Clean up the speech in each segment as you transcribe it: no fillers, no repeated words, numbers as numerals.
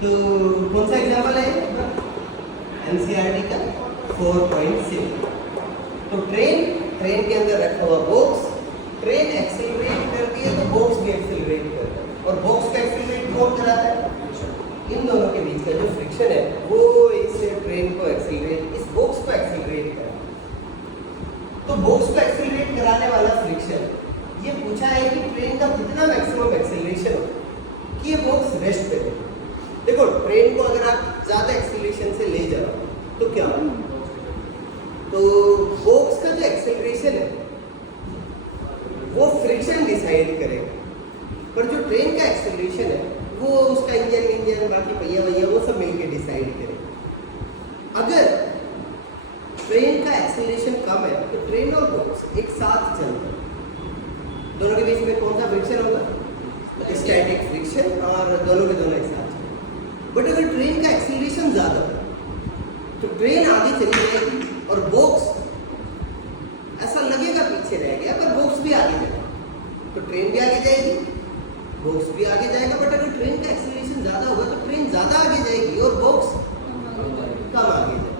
तो कौन सा एग्जाम्पल है एनसीईआरटी का 4.6। तो ट्रेन के अंदर रखा हुआ बॉक्स, ट्रेन एक्सेलरेट करती है तो बॉक्स भी एक्सेलरेट करता है, और बॉक्स का एक्सेलरेट कौन कराता है? इन दोनों के बीच का जो फ्रिक्शन है वो इस ट्रेन को एक्सेलरेट, इस बॉक्स को एक्सेलरेट कराता है। तो बॉक्स को एक्सेलरेट कराने वाला फ्रिक्शन, ये पूछा है कि ट्रेन का कितना मैक्सिमम एक्सेलरेशन हो कि ये बॉक्स रेस्ट पे रहे। देखो ट्रेन को अगर आप ज्यादा एक्सेलरेशन से ले जाओ तो क्या हो, तो बॉक्स का जो एक्सेलरेशन है वो फ्रिक्शन डिसाइड करेगा, पर जो ट्रेन का एक्सेलरेशन है वो उसका इंजन बाकी पहिया वो सब मिलकर डिसाइड करेगा। अगर ट्रेन का एक्सेलरेशन कम है तो ट्रेन और बॉक्स एक साथ चलते हैं, दोनों के बीच में कौन सा फ्रिक्शन होगा? स्टैटिक फ्रिक्शन, और दोनों के दोनों एक साथ चलते। बट अगर ट्रेन का एक्सेलरेशन ज्यादा है तो ट्रेन आगे चली जाएगी और बॉक्स ऐसा लगेगा पीछे रह गया, पर बॉक्स भी आगे जाएगा, तो ट्रेन भी आगे जाएगी, बॉक्स भी आगे जाएगा। बट अगर ट्रेन का एक्सेलरेशन ज्यादा होगा तो ट्रेन ज्यादा आगे जाएगी और बॉक्स कम आगे जाएगी।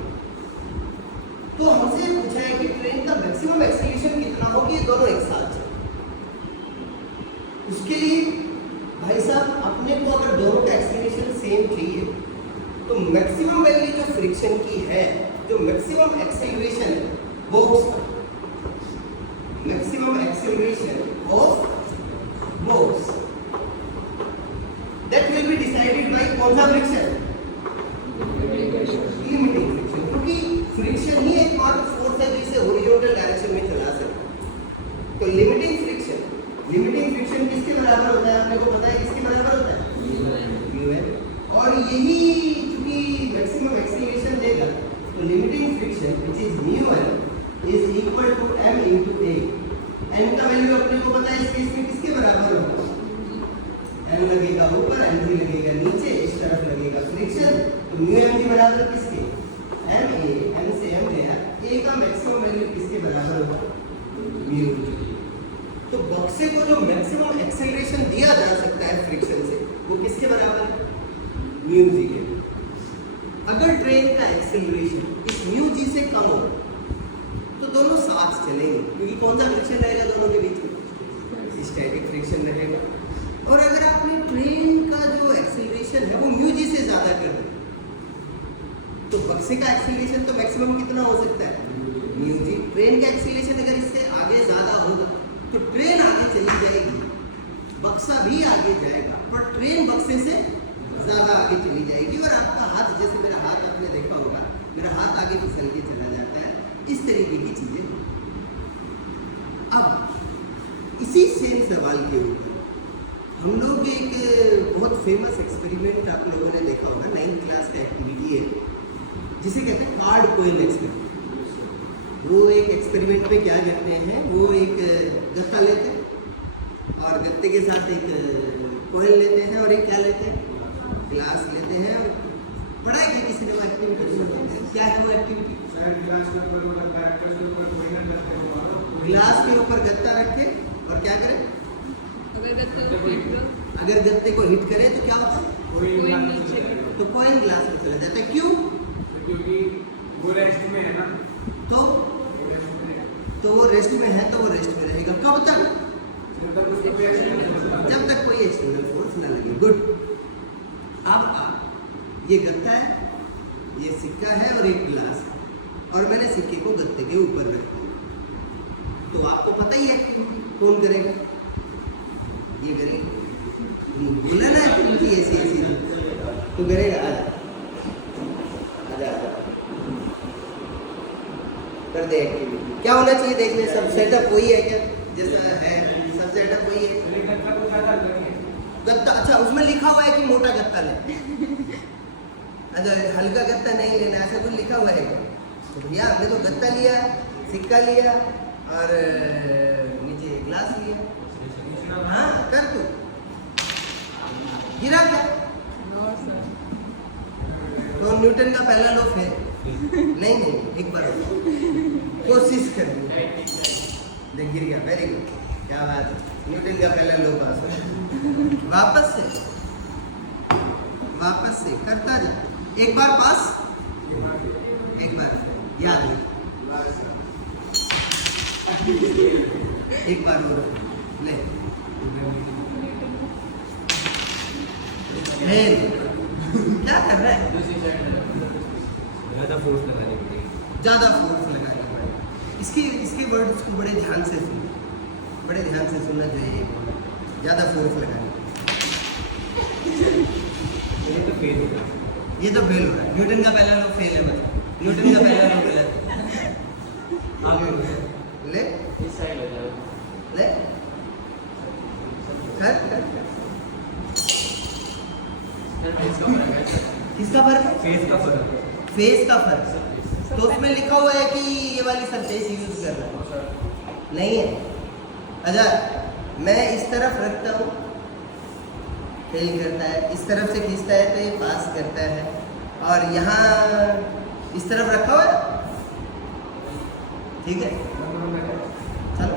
तो हमसे पूछा है कि ट्रेन का मैक्सिमम एक्सेलरेशन कितना हो कि ये दोनों एक साथ चले। उसके लिए भाई साहब अपने को अगर दोनों का एक्सेलरेशन सेम चाहिए तो मैक्सिमम वैल्यू जो फ्रिक्शन की है, जो मैक्सिमम एक्सेलरेशन है box, maximum acceleration of box, that will be decided by कौन सा फ्रिक्शन? लिमिटिंग फ्रिक्शन, क्योंकि फ्रिक्शन ही एकमात्र फोर्स है जिसे हॉरिजॉन्टल डायरेक्शन में चला सकता। तो लिमिटिंग फ्रिक्शन किसके बराबर होता है? अपने को पता है किसके बराबर होता है? म्यू है। और यही चूंकि मैक्सिमम एक्सेलरेशन देगा तो limiting friction which is mu N is equal to m into a। n का वैल्यू अपने को पता है, इस केस में किसके बराबर होगा? m लगेगा ऊपर, mg लगेगा नीचे, इस तरफ लगेगा फ्रिक्शन, तो म्यू mg बराबर किसके? ma, m से m गया, a का मैक्सिमम वैल्यू किसके बराबर होगा? म्यू। तो बॉक्से को जो मैक्सिमम एक्सेलरेशन दिया जा सकता है फ्रिक्शन से वो किसके बराबर है? म्यू जी के। अगर ट्रेन का एक्सेलरेशन इस म्यू जी से कम हो तो दोनों साथ चलेंगे, क्योंकि कौन सा फ्रिक्शन रहेगा दोनों के बीच में? स्टैटिक फ्रिक्शन रहेगा। और अगर आपने ट्रेन का जो एक्सेलरेशन है वो म्यू जी से ज्यादा कर दे तो बक्से का एक्सेलरेशन तो मैक्सिमम कितना हो सकता है? Mu G. ट्रेन का एक्सेलरेशन अगर इससे आगे ज्यादा होगा तो ट्रेन आगे चली जाएगी, बक्सा भी आगे जाएगा, पर ट्रेन बक्से से ज्यादा आगे चली जाएगी। और आपका हाथ, जैसे मेरा हाथ आपने देखा होगा, मेरा हाथ आगे फिसल के चला जाता है, इस तरीके की चीजें। अब इसी सेम सवाल के ऊपर हम लोग एक बहुत फेमस एक्सपेरिमेंट आप लोगों ने देखा होगा, 9th क्लास का एक्टिविटी है जिसे कहते हैं कार्ड कोइन एक्सपेरिमेंट। वो एक एक्सपेरिमेंट में क्या करते हैं, वो एक गत्ता लेते हैं और गत्ते के साथ एक कोइन लेते हैं और एक क्या लेते हैं? ग्लास लेते हैं। और पढ़ा है किसी ने वो एक्टिविटी? क्या है वो एक्टिविटी? ग्लास के ऊपर गत्ता रखे और क्या करें? अगर गत्ते को हिट करे तो क्या होता है? तो कोइन ग्लास में चला जाता है। क्यों? क्योंकि वो रेस्ट में है ना, तो वो रेस्ट में है तो वो रेस्ट में रहेगा। कब तक? जब तक कोई एक्सटर्नल फोर्स ना लगे। गुड। अब ये गत्ता है, ये सिक्का है और एक गिलास है, और मैंने सिक्के को गत्ते के ऊपर रखा, तो आपको पता ही है कौन करेगा? ये करेगा। बोला ना एक्टिविटी ऐसी तो करेगा। आजा कर दे एक्टिविटी। क्या होना चाहिए देखने? सब सेटअप वही है क्या? जैसा है सब सेटअप वही है। गत्ता, अच्छा उसमें लिखा हुआ है कि मोटा गत्ता ले, अच्छा हल्का गत्ता नहीं लेना, ऐसा कुछ लिखा हुआ है क्या? तो भैया हमने तो गत्ता लिया, सिक्का लिया और नीचे ग्लास लिया। हाँ कर, तू गिरा क्या? तो न्यूटन का पहला लॉ है? नहीं, एक बार कोशिश कर, देख गिर गया। वेरी गुड, क्या बात है, न्यूटन का पहला लॉ पास। वापस से वापस से करता जा, एक बार पास, एक बार याद नहीं, एक बार और ले क्या कर रहा है? ज़्यादा फोर्स लगाने के लिए। ज़्यादा फोर्स लगाने के लिए। इसके वर्ड्स को बड़े ध्यान से सुनो, बड़े ध्यान से सुनना चाहिए। ज़्यादा फोर्स लगाने, ये तो फेल होगा। ये तो फेल हो रहा है। न्यूटन का पहला लॉ फेल है, बता। न्यूटन का पहला लॉ गलत है। आगे ले इस साइड हो जाओ। ले कर कर किसका फर्क है? फेस का फर्क। फेस का फर्क। तो उसमें लिखा हुआ है कि ये वाली सरफेस यूज कर रहा है, नहीं है। अच्छा, मैं इस तरफ रखता हूँ, फेल करता है। इस तरफ से खींचता है तो ये पास करता है। और यहाँ इस तरफ रखा हुआ है, ठीक है। चलो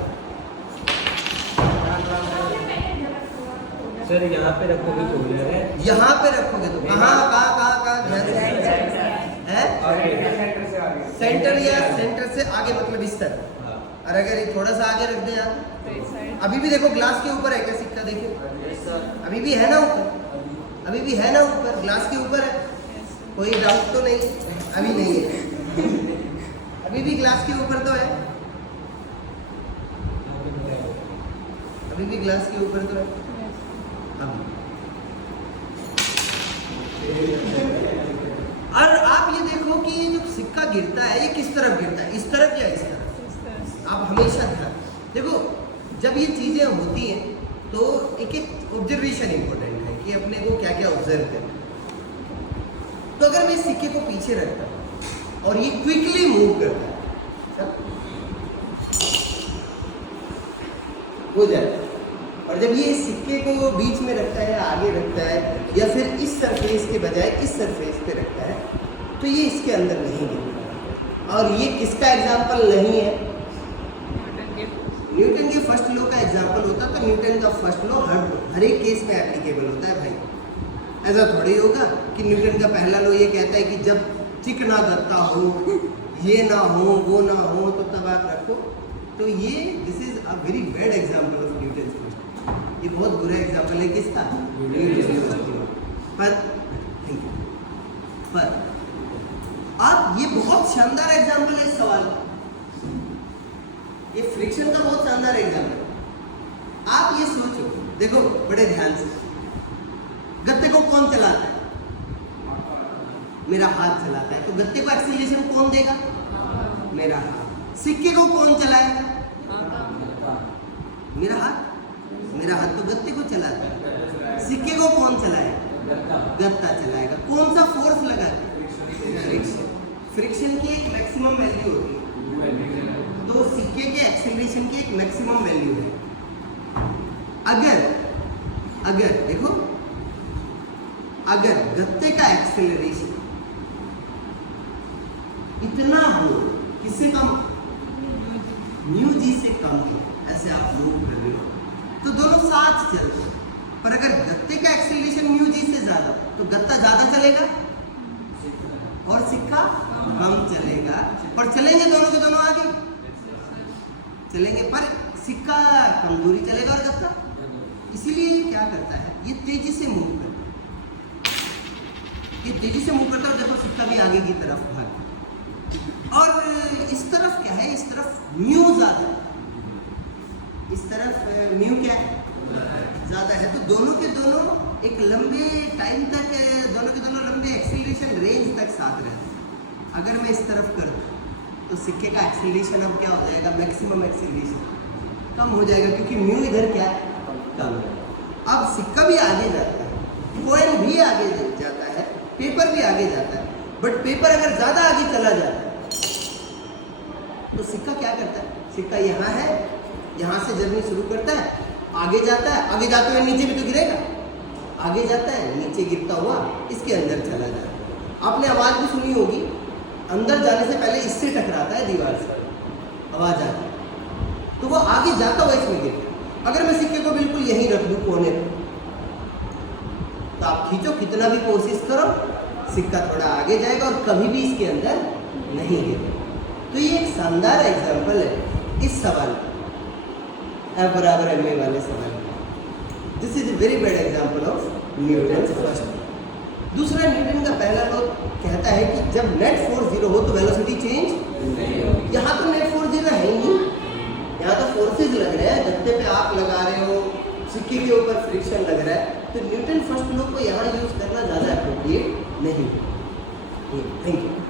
सर यहाँ पे रखोगे तो हो जाएगा। यहाँ पे रखोगे तो कहाँ कहाँ कहाँ कहाँ ध्यान से है? सेंटर या सेंटर से आगे, मतलब इस तरफ। और अगर ये थोड़ा सा आगे रख दे यार, अभी भी देखो ग्लास के ऊपर है क्या सिक्का? देखिए अभी भी है ना ऊपर, अभी भी है ना ऊपर, ग्लास के ऊपर है। कोई डाउट तो नहीं? अभी नहीं है, अभी भी ग्लास के ऊपर तो है, अभी भी ग्लास के ऊपर तो है। और आप ये देखो कि ये जो सिक्का गिरता है, ये किस तरफ गिरता है, इस तरफ या इस तरफ? आप हमेशा ध्यान देखो, जब ये चीजें होती हैं तो एक एक ऑब्जर्वेशन इंपॉर्टेंट है कि अपने को क्या क्या ऑब्जर्व करना। तो अगर मैं सिक्के को पीछे रखता हूँ और ये क्विकली मूव करता है, हो जाएगा। और जब ये सिक्के को बीच में रखता है, आगे रखता है, या फिर इस सरफेस के बजाय इस सरफेस पे रखता है, तो ये इसके अंदर नहीं गिरता। और ये किसका एग्जाम्पल नहीं है? न्यूटन के फर्स्ट लॉ का एग्जाम्पल होता तो न्यूटन का फर्स्ट लॉ हर एक केस में एप्लीकेबल होता है भाई। ऐसा थोड़ी होगा कि न्यूटन का पहला लॉ ये कहता है कि जब चिकना गत्ता हो, ये ना हो, वो ना हो, तो तब आप रखो। तो ये this is a very bad example of Newton. ये बहुत बुरा एग्जाम्पल है किसका? पर आप ये बहुत शानदार एग्जाम्पल है इस सवाल का। ये फ्रिक्शन का बहुत शानदार एग्जाम्पल। आप ये सोचो, देखो बड़े ध्यान से, गत्ते को कौन चलाता है? मेरा हाथ चलाता है। तो गत्ते को एक्सीलरेशन कौन देगा? मेरा हाथ। सिक्के को कौन चलाएगा? मेरा हाथ। मेरा हाथ तो गत्ते को चलाता है। सिक्के को कौन चलाएगा? गत्ता चलाएगा। कौन सा फोर्स लगाएगा? फ्रिक्शन। फ्रिक्शन की एक मैक्सिमम वैल्यू होती है, तो सिक्के के एक्सीलरेशन की एक मैक्सिमम वैल्यू है। अगर देखो, अगर गत्ते का एक्सीलरेशन इतना हो, किससे कम? म्यू जी से कम हो, ऐसे आप मूव कर रहे हो तो दोनों साथ चलते हैं। पर अगर गत्ते का एक्सीलरेशन म्यू जी से ज्यादा, तो गत्ता ज्यादा चलेगा और सिक्का कम चलेगा। और चलेंगे दोनों के दोनों आगे चलेंगे, पर सिक्का कम दूरी चलेगा और गत्ता। इसीलिए ये क्या करता है, ये तेजी से मूव करता है। ये तेजी से मूव करता है और देखो सिक्का भी आगे की तरफ भाग। और इस तरफ क्या है? इस तरफ म्यू ज्यादा है, इस तरफ म्यू क्या है? ज्यादा है। तो दोनों के दोनों एक लंबे टाइम तक, दोनों के दोनों लंबे एक्सीलरेशन रेंज तक साथ रहते हैं। अगर मैं इस तरफ कर दूँ तो सिक्के का एक्सीलरेशन अब क्या हो जाएगा? मैक्सिमम एक्सीलरेशन कम हो जाएगा, क्योंकि म्यू इधर क्या है? कम है। अब सिक्का भी आगे जाता है, कॉइन भी आगे जाता है, पेपर भी आगे जाता है। बट पेपर अगर ज्यादा आगे चला जाता है तो सिक्का क्या करता है? सिक्का यहाँ है, यहाँ से जर्नी शुरू करता है, आगे जाता है, आगे जाते हुए नीचे भी तो गिरेगा, आगे जाता है, नीचे गिरता हुआ इसके अंदर चला जाता है। आपने आवाज भी सुनी होगी, अंदर जाने से पहले इससे टकराता है दीवार से, आवाज आती है, तो वो आगे जाता हुआ इसमें गिरता है। अगर मैं सिक्के को बिल्कुल यहीं रख दूं कोने पर, तो आप खींचो, कितना भी कोशिश करो, सिक्का थोड़ा आगे जाएगा और कभी भी इसके अंदर नहीं गिरेगा। तो ये एक शानदार एग्जाम्पल है इस सवाल F बराबर ma वाले सवाल। This is a very bad example of Newton first. दूसरा, न्यूटन का पहला लॉ कहता है कि जब नेट फोर्स 0 हो तो वेलोसिटी चेंज। यहाँ तो नेट फोर्स 0 है ही नहीं, यहाँ तो फोर्सेज लग रहे हैं, गत्ते पे आप लगा रहे हो, सिक्के के ऊपर फ्रिक्शन लग रहा है, तो न्यूटन फर्स्ट लॉ को यहाँ यूज करना ज़्यादा अप्रोप्रिएट नहीं। Thank you.